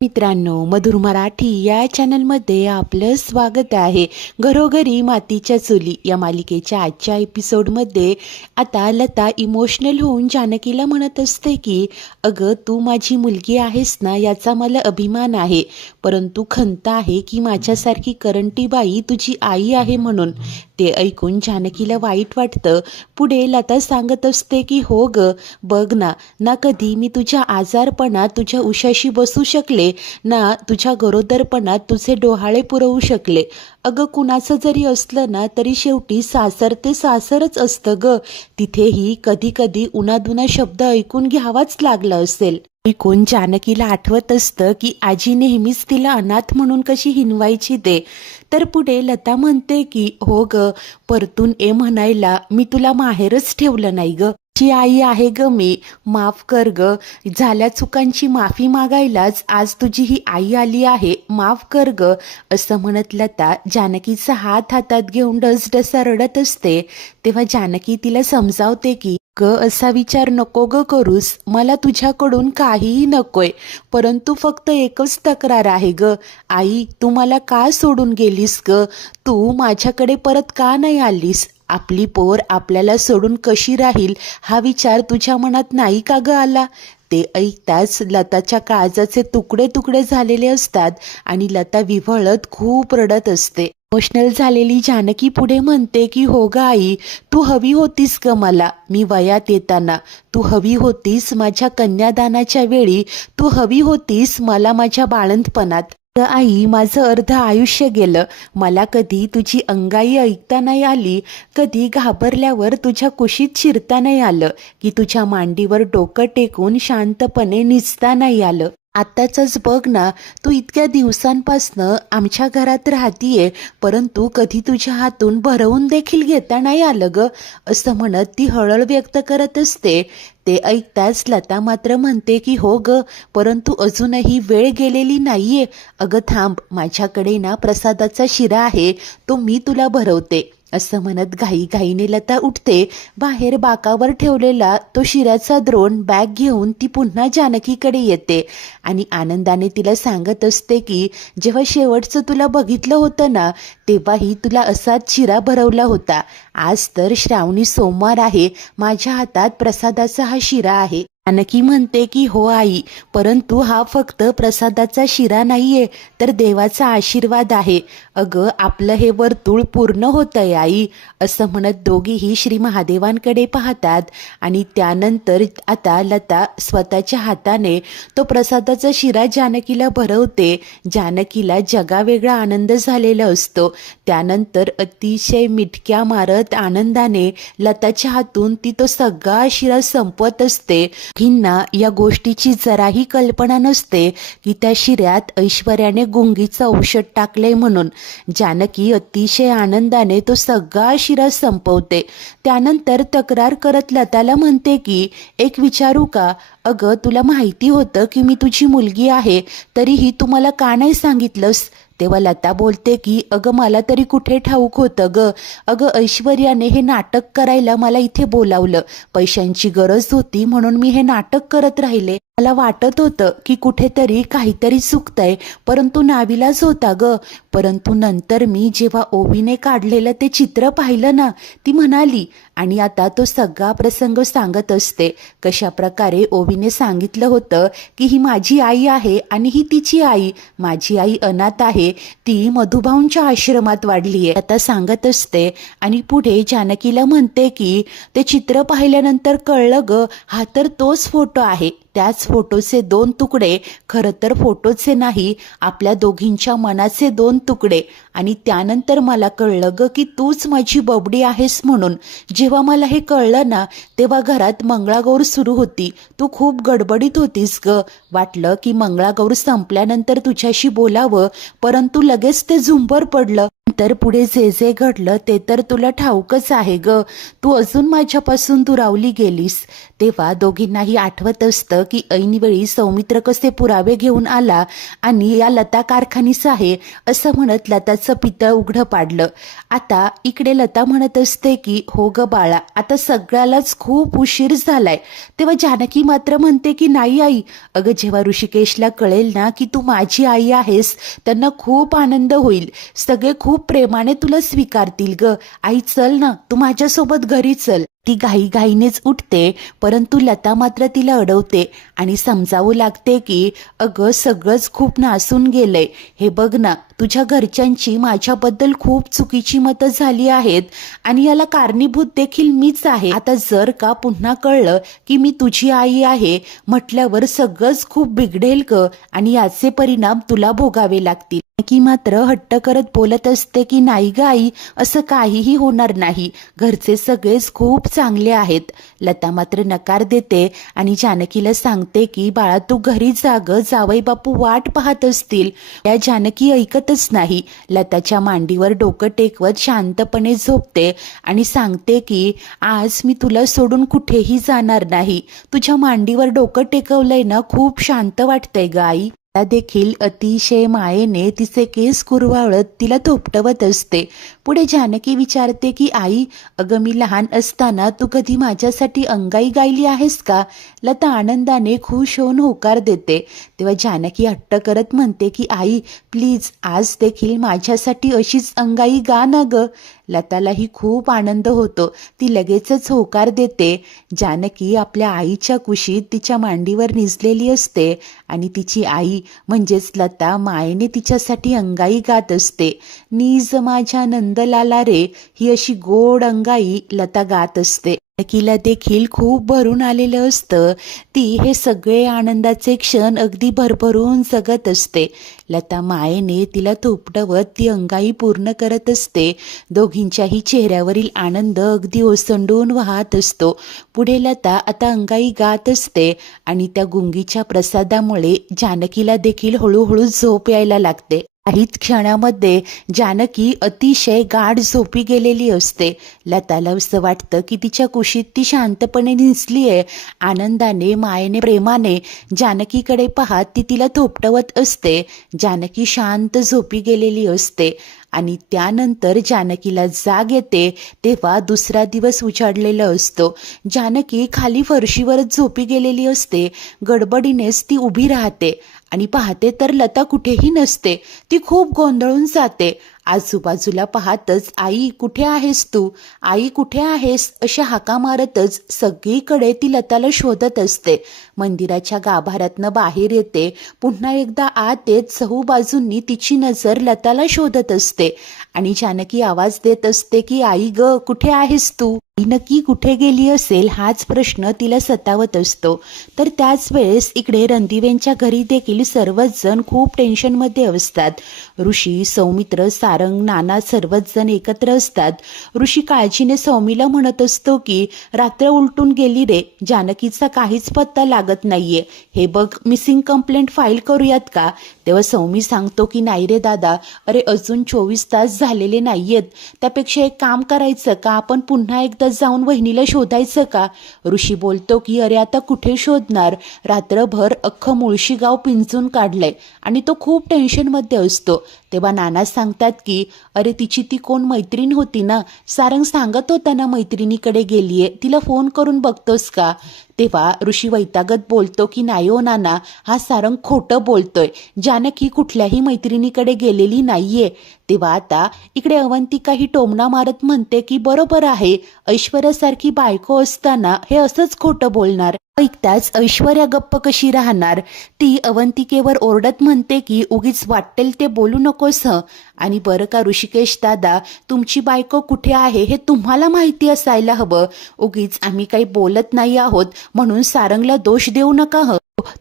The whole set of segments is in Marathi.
मित्रांनो, मधुर मराठी या चॅनलमध्ये आपलं स्वागत आहे. घरोघरी मातीच्या चुली या मालिकेच्या आजच्या एपिसोडमध्ये आता लता इमोशनल होऊन जानकीला म्हणत असते की अगं, तू माझी मुलगी आहेस ना, याचा मला अभिमान आहे, परंतु खंत आहे की माझ्यासारखी करंटी बाई तुझी आई आहे म्हणून. ते ऐकून जानकीला वाईट वाटतं. पुढे लता सांगत असते की हो ग, बघ ना, ना कधी मी तुझ्या आजारपणात तुझ्या उशाशी बसू शकले, ना तुझ्या गरोदरपणात तुझे डोहाळे पुरवू शकले. अगं, कुणाचं जरी असलं ना तरी शेवटी सासर ते सासरच असतं ग. तिथेही कधी कधी उनादुना शब्द ऐकून घ्यावाच लागला असेल. ऐकून जानकीला आठवत असतं की आजी नेहमीच तिला अनाथ म्हणून कशी हिनवायची ते. तर पुढे लता म्हणते की हो ग, परतून म्हणायला मी तुला माहेरच ठेवलं नाही ग. ची आई आहे ग मी, माफ कर ग. झाल्या चुकांची माफी मागायलाच आज तुझी ही आई आली आहे, माफ कर ग. असं म्हणत लता जानकीचा हात हातात घेऊन डसडसा रडत असते. तेव्हा जानकी तिला समजावते की ग, असा विचार नको ग करूस. मला तुझ्याकडून काहीही नकोय, परंतु फक्त एकच तक्रार आहे ग. आई, तू मला का सोडून गेलीस ग? तू माझ्याकडे परत का नाही आलीस? आपली पोर आपल्याला सोडून कशी राहील हा विचार तुझ्या मनात नाही का ग आला? ते ऐकताच लताच्या काळजाचे तुकडे तुकडे झालेले असतात आणि लता विव्हळत खूप रडत असते. इमोशनल झालेली जानकी पुढे म्हणते की हो ग आई, तू हवी होतीस ग मला मी वयात येताना. तू हवी होतीस माझ्या कन्यादानाच्या वेळी. तू हवी होतीस मला माझ्या बाळंतपणात. आई, माझं अर्ध आयुष्य गेलं. मला कधी तुझी अंगाई ऐकता नाही आली, कधी घाबरल्यावर तुझ्या कुशीत शिरता नाही आलं, की तुझ्या मांडीवर डोकं टेकून शांतपणे निजता नाही आलं. आत्ताचंच बघ ना, तू इतक्या दिवसांपासनं आमच्या घरात राहतीये, परंतु कधी तुझ्या हातून भरवून देखील घेता नाही आलं ग. असं म्हणत ती हळहळ व्यक्त करत असते. ते ऐकताच लता मात्र म्हणते की हो ग, परंतु अजूनही वेळ गेलेली नाहीये. अगं थांब, माझ्याकडे ना प्रसादाचा शिरा आहे, तो मी तुला भरवते. असं म्हणत घाईघाईने लता उठते. बाहेर बाकावर ठेवलेला तो शिऱ्याचा द्रोण बॅग घेऊन ती पुन्हा जानकीकडे येते आणि आनंदाने तिला सांगत असते की जेव्हा शेवटचं तुला बघितलं होतं ना, तेव्हाही तुला असाच शिरा भरवला होता. आज तर श्रावणी सोमवार आहे, माझ्या हातात प्रसादाचा हा शिरा आहे. जानकी म्हणते की हो आई, परंतु हा फक्त प्रसादाचा शिरा नाहीये, तर देवाचा आशीर्वाद आहे. अगं, आपलं हे वर्तुळ पूर्ण होतंय आई. असं म्हणत दोघीही श्री महादेवांकडे पाहतात आणि त्यानंतर आता लता स्वतःच्या हाताने तो प्रसादाचा शिरा जानकीला भरवते. जानकीला जगावेगळा आनंद झालेला असतो. त्यानंतर अतिशय मिटक्या मारत आनंदाने लताच्या हातून ती तो सगळा शिरा संपवत असते. दोघींना या गोष्टीची जराही कल्पना नसते की त्या शिऱ्यात ऐश्वर्याने गुंगीचं औषध टाकलंय म्हणून. जानकी अतिशय आनंदाने तो सगळा शिरा संपवते. त्यानंतर तक्रार करत लताला म्हणते की एक विचारू का? अगं, तुला माहिती होतं की मी तुझी मुलगी आहे, तरीही तू मला का नाही सांगितलंस? तेव्हा लता बोलते की अगं, मला तरी कुठे ठाऊक होतं ग. अगं, ऐश्वर्याने हे नाटक करायला मला इथे बोलावलं. पैशांची गरज होती म्हणून मी हे नाटक करत राहिले. मला वाटत होतं की कुठेतरी काहीतरी चुकतंय, परंतु नाविलाज होता ग. परंतु नंतर मी जेव्हा ओवीने काढलेलं ते चित्र पाहिलं ना, ती म्हणाली आणि आता तो सगळा प्रसंग सांगत असते. कशा प्रकारे ओवीने सांगितलं होतं की ही माझी आई आहे आणि ही तिची आई. माझी आई अनाथ आहे, ती मधुभाऊंच्या आश्रमात वाढली आहे आता सांगत असते. आणि पुढे जानकीला म्हणते की ते चित्र पाहिल्यानंतर कळलं ग, हा तर तोच फोटो आहे. त्याच फोटोचे दोन तुकडे खरं तर फोटोचे नाही, आपल्या दोघींच्या मनाचे दोन तुकडे. आणि त्यानंतर मला कळलं ग की तूच माझी बबडी आहेस म्हणून. जेव्हा मला हे कळलं ना, तेव्हा घरात मंगळागौर सुरू होती. तू खूप गडबडीत होतीस ग. वाटलं की मंगळागौर संपल्यानंतर तुझ्याशी बोलावं, परंतु लगेच ते झुंबर पडलं. त्यानंतर पुढे जे जे घडलं ते तर तुला ठाऊकच आहे ग. तू अजून माझ्यापासून दुरावली गेलीस. तेव्हा दोघींनाही आठवत असतं की ऐनवेळी सौमित्र कसे पुरावे घेऊन आला आणि या लता कारखानीच आहे असं म्हणत लताचं पितळ उघडं पाडलं. आता इकडे लता म्हणत असते की हो ग बाळा, आता सगळ्यालाच खूप उशीर झालाय. तेव्हा जानकी मात्र म्हणते की नाही आई, अगं जेव्हा ऋषिकेशला कळेल ना की तू माझी आई आहेस, त्यांना खूप आनंद होईल. सगळे खूप प्रेमाने तुला स्वीकारतील ग. आई चल ना, तू माझ्यासोबत घरी चल. ती घाईघाईनेच उठते, परंतु लता मात्र तिला अडवते आणि समजावू लागते की अगं सगळंच खूप नासून गेलंय. हे बघ ना, तुझ्या घरच्यांची माझ्याबद्दल खूप चुकीची मतं झाली आहेत आणि याला कारणीभूत देखील मीच आहे. आता जर का पुन्हा कळलं की मी तुझी आई आहे म्हटल्यावर सगळंच खूप बिघडेल ग आणि याचे परिणाम तुला भोगावे लागतील. की मात्र हट्ट करत बोलत असते की नाही ग आई, असं काहीही होणार नाही. घरचे सगळेच खूप चांगले आहेत. लता मात्र नकार देते आणि जानकीला सांगते की बाळा तू घरी जाग, जावई बापू वाट पाहत असतील. या जानकी ऐकतच नाही. लताच्या मांडीवर डोकं टेकवत शांतपणे झोपते आणि सांगते की आज मी तुला सोडून कुठेही जाणार नाही. तुझ्या मांडीवर डोकं टेकवलंय ना, खूप शांत वाटतंय ग आई. देखील अतिशय मायेने तिचे केस कुरवाळत तिला थोपटवत असते. पुढे जानकी विचारते की आई, अगं मी लहान असताना तू कधी माझ्यासाठी अंगाई गायली आहेस का? लता आनंदाने खुश होऊन होकार देते. तेव्हा जानकी हट्ट करत म्हणते की आई प्लीज आज देखील माझ्यासाठी अशीच अंगाई गा ना ग. लतालाही खूप आनंद होतो. ती लगेचच होकार देते. जानकी आपल्या आईच्या कुशीत तिच्या मांडीवर निजलेली असते आणि तिची आई म्हणजेच लता मायेने तिच्यासाठी अंगाई गात असते. नीज माझ्या नंदलाला रे, ही अशी गोड अंगाई लता गात असते. जानकीला देखील खूप भरून आलेलं असतं. ती हे सगळे आनंदाचे क्षण अगदी भरभरून जगत असते. लता मायेने तिला थोपटवत ती अंगाई पूर्ण करत असते. दोघींच्याही चेहऱ्यावरील आनंद अगदी ओसंडून वाहत असतो. पुढे लता आता अंगाई गात असते आणि त्या गुंगीच्या प्रसादामुळे जानकीला देखील हळूहळू झोप यायला लागते. काहीच क्षणामध्ये जानकी अतिशय गाढ झोपी गेलेली असते. लताला असं वाटतं की तिच्या कुशीत ती शांतपणे निजलीये. आनंदाने, मायेने, प्रेमाने जानकीकडे पाहत ती तिला थोपटवत असते. जानकी शांत झोपी गेलेली असते आणि त्यानंतर जानकीला जाग येते तेव्हा दुसरा दिवस उजाडलेला असतो. जानकी खाली फरशीवरच झोपी गेलेली असते. गडबडीनेच ती उभी राहते आणि पाहते तर लता कुठेही नसते. ती खूप गोंधळून जाते. आजूबाजूला पाहतच आई कुठे आहेस तू, आई कुठे आहेस अशा हाका मारतच सगळीकडे ती लताला शोधत असते. मंदिराच्या गाभाऱ्यातनं बाहेर येते. पुन्हा एकदा आत येत चहूबाजूंनी तिची नजर लताला शोधत असते आणि जानकी आवाज देत असते की आई ग कुठे आहेस तू. आई नक्की कुठे गेली असेल हाच प्रश्न तिला सतावत असतो. तर त्याच वेळेस इकडे रणदिवेंच्या घरी देखील सर्वच जण खूप टेन्शनमध्ये असतात. ऋषी, सौमित्र, सारंग, नाना सर्वच जण एकत्र असतात. ऋषी काळजीने सौमीला म्हणत असतो की रात्र उलटून गेली रे, जानकीचा काहीच पत्ता लागत नाहीये. हे बघ मिसिंग कंप्लेंट फाईल करूयात का? तेव्हा सौमी सांगतो की नाही रे दादा, अरे अजून 24 तास झालेले नाहीयेत. त्यापेक्षा एक काम करायचं का, आपण पुन्हा एकदा जाऊन वहिनीला शोधायचं का? ऋषी बोलतो की अरे आता कुठे शोधणार, रात्रभर अख्खं मुळशी गाव पिंजून काढलंय आणि तो खूप टेन्शनमध्ये असतो. तेव्हा नाना सांगतात की अरे तिची ती कोण मैत्रीण होती ना, सारंग सांगत होता ना मैत्रिणीकडे गेलीये, तिला फोन करून बघतोस का? तेव्हा ऋषी वैतागत बोलतो की नाही हो नाना, हा सारंग खोटं बोलतोय, जानकी कुठल्याही मैत्रिणीकडे गेलेली नाहीये. तेव्हा आता इकडे अवंतिका ही टोमणा मारत म्हणते की बरोबर आहे, ऐश्वर्यासारखी बायको असताना हे असंच खोटं बोलणार. ऐकताच ऐश्वर्या गप्प कशी राहणार. ती अवंतिकेवर ओरडत म्हणते की उगीच वाटेल ते बोलू नकोस हं. आणि बरं का ऋषिकेश दादा, तुमची बायको कुठे आहे हे तुम्हाला माहिती असायला हवं. उगीच आम्ही काही बोलत नाही आहोत म्हणून सारंगला दोष देऊ नका हं.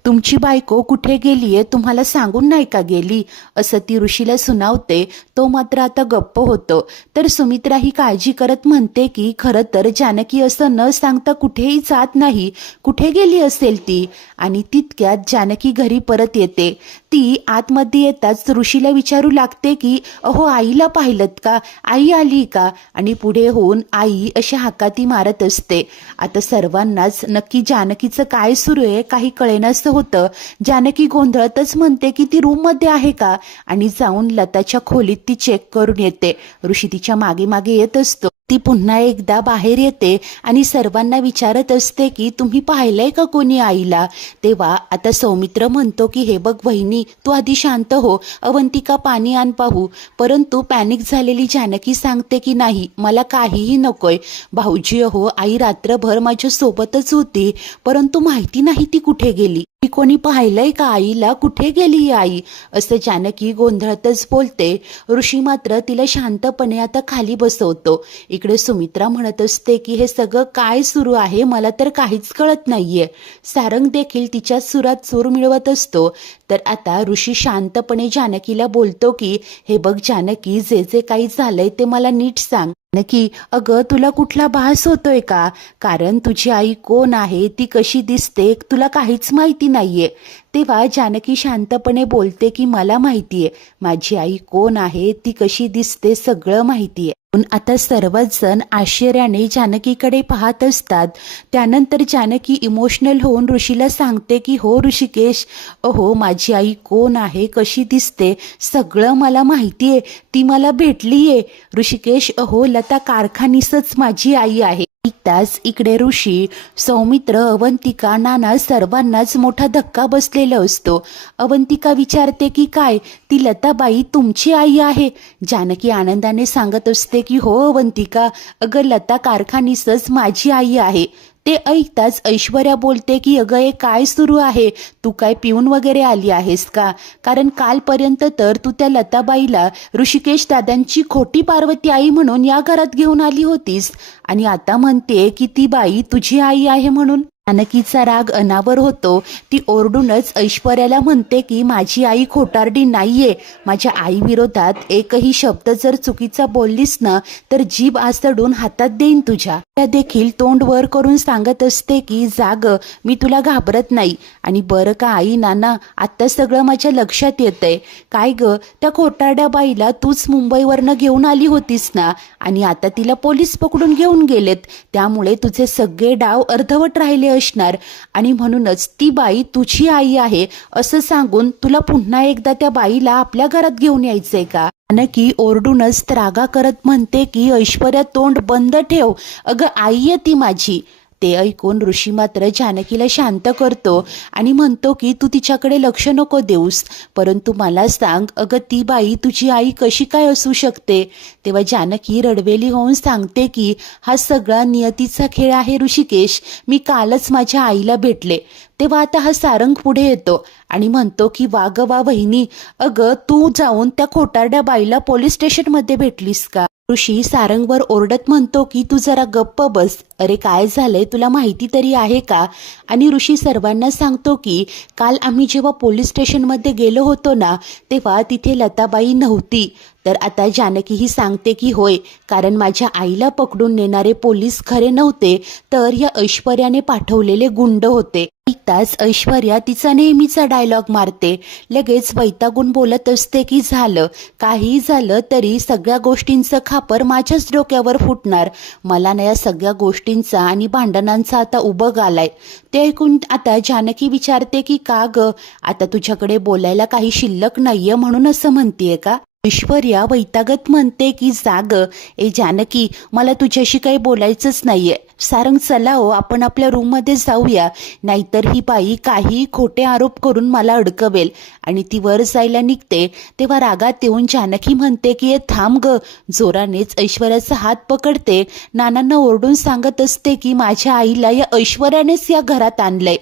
तुमची बायको कुठे गेलीये तुम्हाला सांगून नाही का गेली, असं ती ऋषीला सुनावते. तो मात्र आता गप्प होतो. तर सुमित्रा ही काळजी करत म्हणते की खरं तर जानकी असं न सांगता कुठेही जात नाही, कुठे गेली असेल ती. आणि तितक्यात जानकी घरी परत येते. ती आतमध्ये येताच ऋषीला विचारू लागते की अहो आईला पाहिलत का, आई आली का, आणि पुढे होऊन आई अशा हाकाती मारत असते. आता सर्वांनाच नक्की जानकीचं काय सुरू आहे काही कळेनासं होतं. जानकी गोंधळतच म्हणते की ती रूममध्ये आहे का, आणि जाऊन लताच्या खोलीत ती चेक करून येते. ऋषी तिच्या मागे मागे येत असतो. ती पुन्हा एकदा बाहेर येते आणि सर्वांना विचारत असते की तुम्ही पाहिलंय का कोणी आईला. तेव्हा आता सौमित्र म्हणतो की हे बघ वहिनी, तू आधी शांत हो, अवंतिका पाणी आण पाहू. परंतु पॅनिक झालेली जानकी सांगते की नाही, मला काहीही नकोय. भाऊजी अहो, आई रात्रभर माझ्या सोबतच होती, परंतु माहिती नाही ती कुठे गेली. मी कोणी पाहिलंय का आईला, कुठे गेली आई, असं जानकी गोंधळतच बोलते. ऋषी मात्र तिला शांतपणे आता खाली बसवतो. इकडे सुमित्रा म्हणत असते की हे सगळं काय सुरू आहे, मला तर काहीच कळत नाहीये. सारंग देखील तिच्या सुरात सूर मिळवत असतो. तर आता ऋषी शांतपणे जानकीला बोलतो की हे बघ जानकी, जे जे काही झालंय ते मला नीट सांग. जानकी, अगं तुला कुठला भास होतोय का, कारण तुझी आई कोण आहे, ती कशी दिसते, तुला काहीच माहिती नाहीये. तेव्हा जानकी शांतपणे बोलते की मला माहितीये, माझी आई कोण आहे, ती कशी दिसते, सगळं माहितीये. आता सर्वच जण आश्चर्याने जानकीकडे पाहत असतात. त्यानंतर जानकी इमोशनल होऊन ऋषीला सांगते की हो ऋषिकेश, अहो माझी आई कोण आहे, कशी दिसते, सगळं मला माहितीये, ती मला भेटलीये. ऋषिकेश अहो, लता कारखानीसच माझी आई आहे. त्याच इकडे ऋषी, सौमित्र, अवंतिका, नाना सर्वांनाच मोठा धक्का बसलेला असतो. अवंतिका विचारते की काय, ती लताबाई तुमची आई आहे. जानकी आनंदाने सांगत असते की हो अवंतिका, अगं लता कारखानीसच माझी आई आहे. ते ऐकताच ऐश्वर्या बोलते की अगं हे काय सुरू आहे, तू काय पिऊन वगैरे आली आहेस का, कारण कालपर्यंत तर तू त्या लताबाईला ऋषिकेश दादांची खोटी पार्वती आई म्हणून या घरात घेऊन आली होतीस, आणि आता म्हणते की ती बाई तुझी आई आहे म्हणून. जानकीचा राग अनावर होतो. ती ओरडूनच ऐश्वर्याला म्हणते की माझी आई खोटारडी नाहीये. माझ्या आई विरोधात एकही शब्द जर चुकीचा बोललीस ना तर जीभ आसडून हातात देईन तुझ्या. त्या देखील तोंड वर करून सांगत असते की जाग, मी तुला घाबरत नाही. आणि बरं का आई, नाना, आत्ता सगळं माझ्या लक्षात येतंय. काय ग, त्या खोटारड्या बाईला तूच मुंबईवरनं घेऊन आली होतीस ना, आणि आता तिला पोलीस पकडून घेऊन गेलेत. त्यामुळे तुझे सगळे डाव अर्धवट राहिले असणार, आणि म्हणूनच ती बाई तुझी आई आहे असं सांगून तुला पुन्हा एकदा त्या बाईला आपल्या घरात घेऊन यायचंय का. जानकी ओरडूनच त्रागा करत म्हणते की ऐश्वर्या तोंड बंद ठेव, अगं आई आहे ती माझी. ते ऐकून ऋषी मात्र जानकीला शांत करतो आणि म्हणतो की तू तिच्याकडे लक्ष नको देऊस, परंतु मला सांग, अगं ती बाई तुझी आई कशी काय असू शकते. तेव्हा जानकी रडवेली होऊन सांगते की हा सगळा नियतीचा खेळ आहे ऋषिकेश, मी कालच माझ्या आईला भेटले. तेव्हा आता हा सारंग पुढे येतो आणि म्हणतो की वा ग वा वहिनी, अगं तू जाऊन त्या खोटारड्या बाईला पोलीस स्टेशनमध्ये भेटलीस का. ऋषी सारंगवर ओरडत म्हणतो की तू जरा गप्प बस, अरे काय झालंय तुला माहिती तरी आहे का. आणि ऋषी सर्वांना सांगतो की काल आम्ही जेव्हा पोलीस स्टेशनमध्ये गेलो होतो ना, तेव्हा तिथे लताबाई नव्हती. तर आता जानकीही सांगते की होय, कारण माझ्या आईला पकडून नेणारे पोलीस खरे नव्हते, तर या ऐश्वर्याने पाठवलेले गुंड होते. ऐकताच ऐश्वर्या तिचा नेहमीचा डायलॉग मारते. लगेच वैतागून बोलत असते की झालं, काही झालं तरी सगळ्या गोष्टींचं खापर माझ्याच डोक्यावर फुटणार. मला ना या सगळ्या गोष्टींचा आणि भांडणांचा आता उबग आलाय. ते ऐकून आता जानकी विचारते की का ग, आता तुझ्याकडे बोलायला काही शिल्लक नाहीये म्हणून असं म्हणतेय का. ऐश्वर्या वैतागत म्हणते की जाग, ए जानकी, मला तुझ्याशी काही बोलायचंच नाहीये. सारंग चला हो, आपण आपल्या रूममध्ये जाऊया, नाहीतर ही बाई काही खोटे आरोप करून मला अडकवेल. आणि ती वर जायला निघते तेव्हा रागात येऊन जानकी म्हणते की ए थांब ग. जोरानेच ऐश्वर्याचा हात पकडते. नानांना ओरडून सांगत असते की माझ्या आईला या ऐश्वर्यानेच या घरात आणलंय.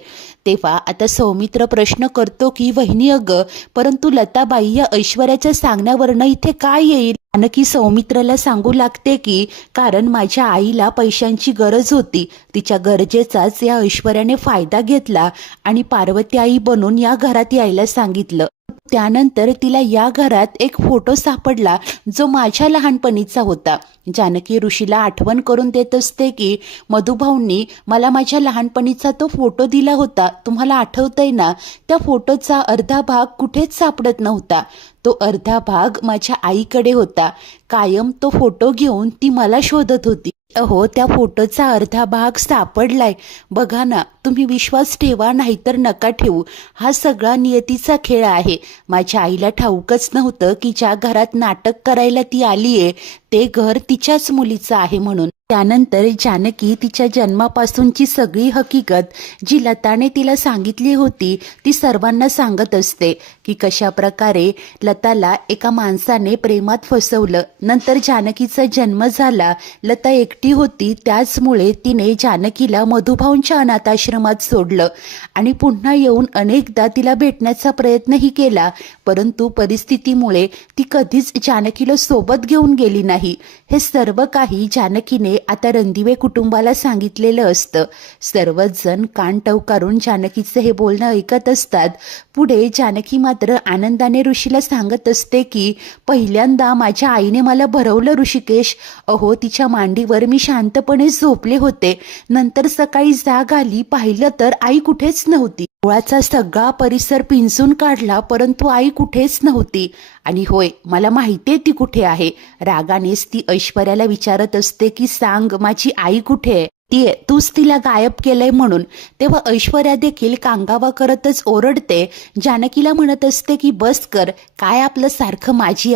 तेव्हा आता सौमित्र प्रश्न करतो की वहिनी अगं, परंतु लताबाई या ऐश्वर्याच्या सांगण्यावरनं इथे काय येईल. जानकी सौमित्रला सांगू लागते की कारण माझ्या आईला पैशांची गरज होती, तिच्या गरजेचाच या ऐश्वर्याने फायदा घेतला आणि पार्वती आई बनून या घरात यायला सांगितलं. त्यानंतर तिला या घरात एक फोटो सापडला जो माझ्या लहानपणीचा होता. जानकी ऋषीला आठवण करून देत असते की मधुभाऊंनी मला माझ्या लहानपणीचा तो फोटो दिला होता, तुम्हाला आठवतंय ना? त्या फोटोचा अर्धा भाग कुठेच सापडत नव्हता. तो अर्धा भाग माझ्या आईकडे होता. कायम तो फोटो घेऊन ती मला शोधत होती. अहो, त्या फोटोचा अर्धा भाग सापडलाय. बघा ना, तुम्ही विश्वास ठेवा नाहीतर नका ठेवू. हा सगळा नियतीचा खेळ आहे. माझ्या आईला ठाऊकच नव्हतं की ज्या घरात नाटक करायला ती आलीये ते घर तिच्याच मुलीचं आहे म्हणून. त्यानंतर जानकी तिच्या जन्मापासूनची सगळी हकीकत जी लताने तिला सांगितली होती ती सर्वांना सांगत असते की कशा प्रकारे लताला एका माणसाने प्रेमात फसवलं. नंतर जानकीचा जन्म झाला. लता एकटी होती, त्याचमुळे तिने जानकीला मधुभाऊंच्या अनाथाश्रमात सोडलं आणि पुन्हा येऊन अनेकदा तिला भेटण्याचा प्रयत्नही केला, परंतु परिस्थितीमुळे ती कधीच जानकीला सोबत घेऊन गेली नाही. हे सर्व काही जानकीने आता रणदिवे कुटुंबाला सांगितलेलं असतं. सर्वच जण कान टवकारून जानकीचं हे बोलणं ऐकत असतात. पुढे जानकी मात्र आनंदाने ऋषीला सांगत असते की पहिल्यांदा माझ्या आईने मला भरवलं ऋषिकेश. अहो, तिच्या मांडीवर मी शांतपणे झोपले होते. नंतर सकाळी जाग आली, पाहिलं तर आई कुठेच नव्हती. मुळाचा सगळा परिसर पिंजून काढला, परंतु आई कुठेच नव्हती. आणि होय, मला माहितीये ती कुठे आहे. रागानेच ती ऐश्वर्याला विचारत असते की सांग, माझी आई कुठे आहे? ती तूच तिला गायब केलंय म्हणून. तेव्हा ऐश्वर्या देखील कांगावा करतच ओरडते. जानकीला म्हणत असते की बस कर, काय आपलं सारखं माझी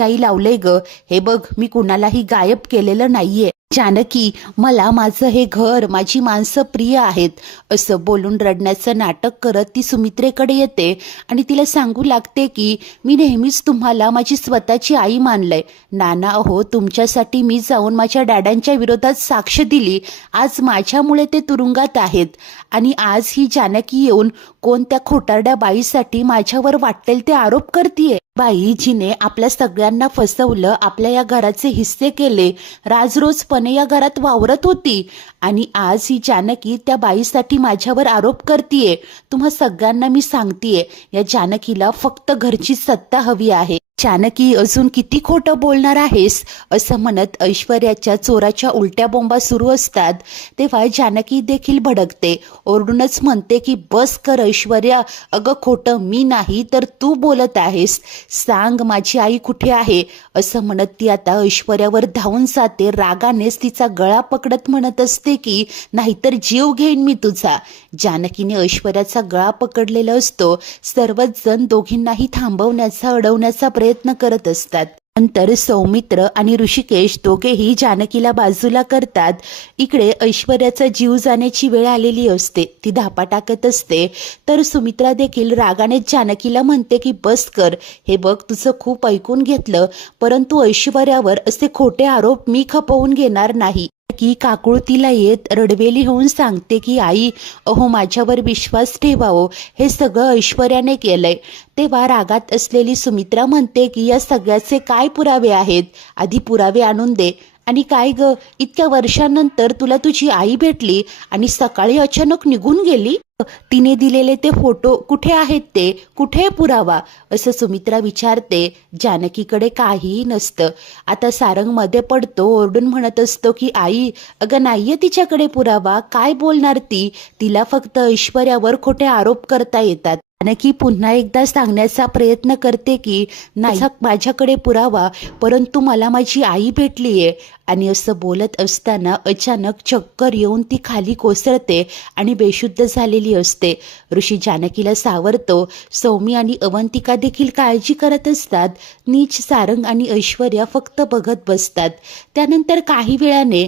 आई लावलंय ग. हे बघ, मी कुणालाही गायब केलेलं नाहीये. जानकी, मला माझं हे घर, माझी माणसं प्रिय आहेत. असं बोलून रडण्याचं नाटक करत ती सुमित्रेकडे येते आणि तिला सांगू लागते की मी नेहमीच तुम्हाला माझी स्वतःची आई मानलंय. नाना, अहो, तुमच्यासाठी मी जाऊन माझ्या डॅडांच्या विरोधात साक्ष दिली. आज माझ्यामुळे ते तुरुंगात आहेत आणि आज ही जानकी येऊन कोणत्या खोटारड्या बाईसाठी माझ्यावर वाटेल ते आरोप करतीये. बाई जिने आपल्या सगळ्यांना फसवलं, आपल्या या घराचे हिस्से केले, राजरोजपणे या घरात वावरत होती आणि आज ही जानकी त्या बाईसाठी माझ्यावर आरोप करतीये. तुम्हा सगळ्यांना मी सांगतीये, या जानकीला फक्त घरची सत्ता हवी आहे. जानकी, अजून किती खोटं बोलणार आहेस? असं म्हणत ऐश्वर्याच्या चोराच्या उलट्या बोंबा सुरू असतात. तेव्हा जानकी देखील भडकते. ओरडूनच म्हणते की बस कर ऐश्वर्या, अगं खोटं मी नाही तर तू बोलत आहेस. सांग, माझी आई कुठे आहे? असं म्हणत ती आता ऐश्वर्यावर धावून जाते. रागानेच तिचा गळा पकडत म्हणत असते की नाहीतर जीव घेईन मी तुझा. जानकीने ऐश्वर्याचा गळा पकडलेला असतो. सर्वच जण दोघींनाही थांबवण्याचा, अडवण्याचा प्रयत्न करत असतात. नंतर सौमित्र आणि ऋषिकेश दोघेही जानकीला बाजूला करतात. इकडे ऐश्वर्याचा जीव जाण्याची वेळ आलेली असते. ती धापा टाकत असते तर सुमित्रा देखील रागाने जानकीला म्हणते की बस कर. हे बघ, तुझं खूप ऐकून घेतलं, परंतु ऐश्वर्यावर असे खोटे आरोप मी खपवून घेणार नाही. की काकुळतीला येत रडवेली होऊन सांगते की आई, अहो, माझ्यावर विश्वास ठेवावं, हे सगळं ऐश्वर्याने केलंय. तेव्हा रागात असलेली सुमित्रा म्हणते की या सगळ्याचे काय पुरावे आहेत? आधी पुरावे आणून दे. आणि काय ग, इतक्या वर्षांनंतर तुला तुझी आई भेटली आणि सकाळी अचानक निघून गेली? तिने दिलेले ते फोटो कुठे आहेत? ते कुठे पुरावा? असं सुमित्रा विचारते. जानकीकडे काहीही नसतं. आता सारंग मध्ये पडतो, ओरडून म्हणत असतो की आई, अगं नाहीये तिच्याकडे पुरावा. काय बोलणार ती? तिला फक्त ऐश्वर्यावर खोटे आरोप करता येतात. जानकी पुन्हा एकदा सांगण्याचा प्रयत्न करते की नाही, माझ्याकडे पुरावा, परंतु मला माझी आई भेटलीये. आणि असं बोलत असताना अचानक चक्कर येऊन ती खाली कोसळते आणि बेशुद्ध झालेली असते. ऋषी जानकीला सावरतो. सौमी आणि अवंतिका देखील काळजी करत असतात. नीच, सारंग आणि ऐश्वर्या फक्त बघत बसतात. त्यानंतर काही वेळाने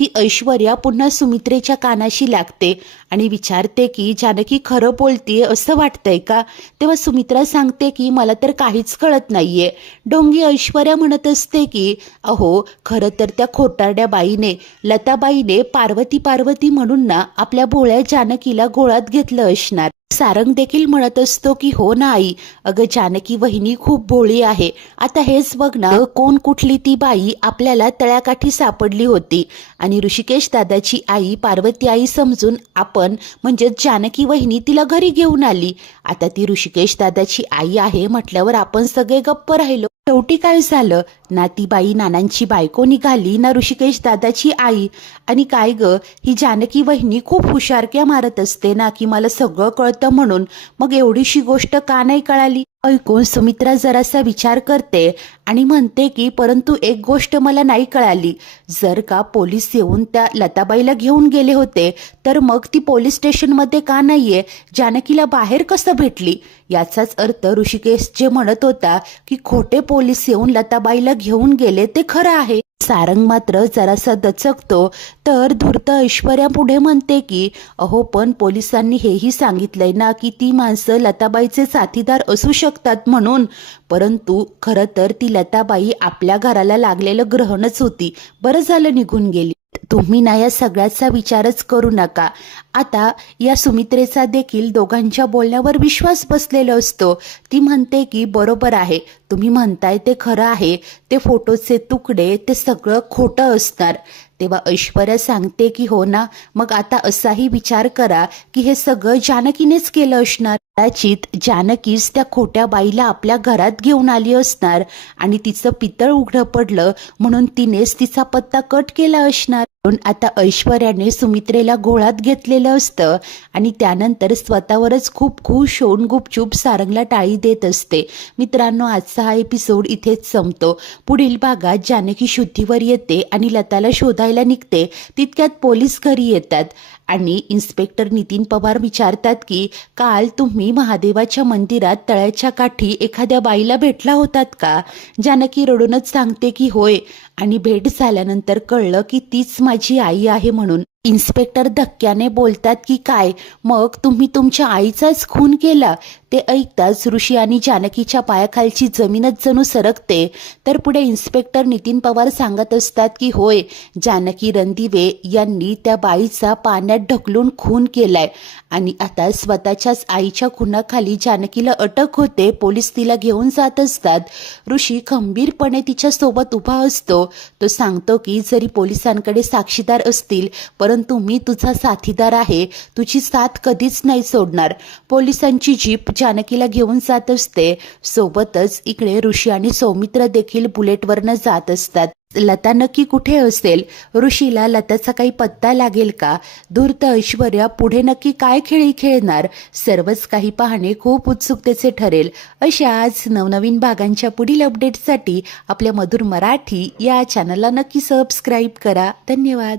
ही ऐश्वर्या पुन्हा सुमित्रेच्या कानाशी लागते आणि विचारते की जानकी खरं बोलतीये असं वाटतंय का? तेव्हा सुमित्रा सांगते की मला तर काहीच कळत नाहीये. ढोंगी ऐश्वर्या म्हणत असते की अहो, खरं तर त्या खोटारड्या बाईने लताबाईने पार्वती पार्वती म्हणून ना आपल्या भोळ्या जानकीला गोळात घेतलं असणार. सारंग देखील म्हणत असतो की हो ना आई, अगं जानकी वहिनी खूप भोळी आहे. आता हेच बघ ना, कोण कुठली ती बाई आपल्याला तळ्याकाठी सापडली होती आणि ऋषिकेश दादाची आई पार्वती आई समजून आपण म्हणजे जानकी वहिनी तिला घरी घेऊन आली. आता ती ऋषिकेश दादाची आई आहे म्हटल्यावर आपण सगळे गप्प राहिलो. शेवटी काय झालं ना, ती बाई नानांची बायको निघाली ना ऋषिकेश दादाची आई. आणि काय ग, ही जानकी वहिनी खूप हुशारक्या मारत असते ना की मला सगळं कळतं म्हणून. मग एवढीशी गोष्ट का नाही कळाली? ऐकून सुमित्रा जरासा विचार करते आणि म्हणते की परंतु एक गोष्ट मला नाही कळाली. जर का पोलीस येऊन त्या लताबाईला घेऊन गेले होते तर मग ती पोलीस स्टेशनमध्ये का नाहीये? जानकीला बाहेर कसं भेटली? याचाच अर्थ ऋषिकेश जे म्हणत होता की खोटे पोलीस येऊन लताबाईला घेऊन गेले ते खरं आहे. सारंग मात्र जरासा दचकतो तर धूर्त ऐश्वर्या पुढे म्हणते की अहो पण पोलिसांनी हेही सांगितलंय ना की ती माणसं लताबाईचे साथीदार असू शकतात म्हणून. परंतु खरं तर ती लताबाई आपल्या घराला लागलेलं ग्रहणच होती. बरं झालं निघून गेली. तुम्ही ना या सगळ्याचा विचारच करू नका. आता या सुमित्रेचा देखील दोघांच्या बोलण्यावर विश्वास बसलेला असतो. ती म्हणते की बरोबर आहे, तुम्ही म्हणताय ते खरं आहे, ते फोटोचे तुकडे ते सगळं खोटं असणार. तेव्हा ऐश्वर्या सांगते की हो ना, मग आता असाही विचार करा की हे सगळं जानकीनेच केलं असणार. कदाचित जानकीच त्या खोट्या बाईला आपल्या घरात घेऊन आली असणार आणि तिचं पितळ उघडं पडलं म्हणून तिनेच तिचा पत्ता कट केला असणार. आता ऐश्वर्याने सुमित्रेला गोळात घेतलेलं असतं आणि त्यानंतर स्वतःवरच खूप खुश होऊन गुपचूप सारंगला टाळी देत असते. मित्रांनो, आजचा हा एपिसोड इथेच संपतो. पुढील भागात जानकी शुद्धीवर येते आणि लताला शोधायला निघते. तितक्यात पोलीस घरी येतात आणि इन्स्पेक्टर नितीन पवार विचारतात की काल तुम्ही महादेवाच्या मंदिरात तळ्याच्या काठी एखाद्या बाईला भेटला होतात का? जानकी रडूनच सांगते की होय, आणि भेट झाल्यानंतर कळलं की तीच माझी आई आहे म्हणून. इन्स्पेक्टर धक्क्याने बोलतात की काय, मग तुम्ही तुमच्या आईचाच खून केला? ते ऐकताच ऋषी आणि जानकीच्या पायाखालची जमीनच जणू सरकते. तर पुढे इन्स्पेक्टर नितीन पवार सांगत असतात की होय, जानकी रणदिवे यांनी त्या बाईचा पाण्यात ढकलून खून केलाय आणि आता स्वतःच्याच आईच्या खुनाखाली जानकीला अटक होते. पोलीस तिला घेऊन जात असतात. ऋषी खंबीरपणे तिच्या सोबत उभा असतो. तो सांगतो की जरी पोलिसांकडे साक्षीदार असतील परंतु मी तुझा साथीदार आहे, तुझी साथ कधीच नाही सोडणार. पोलिसांची जीप जानकीला घेऊन जात असते. सोबतच इकडे ऋषी आणि सौमित्र देखील बुलेटवरनं जात असतात. लता नक्की कुठे असेल? ऋषीला लताचा काही पत्ता लागेल का? धूर्त ऐश्वर्या पुढे नक्की काय खेळी खेळणार? सर्वच काही पाहणे खूप उत्सुकतेचे ठरेल. अशाच नवनवीन भागांच्या पुढील अपडेटसाठी आपल्या मधुर मराठी या चॅनलला नक्की सबस्क्राईब करा. धन्यवाद.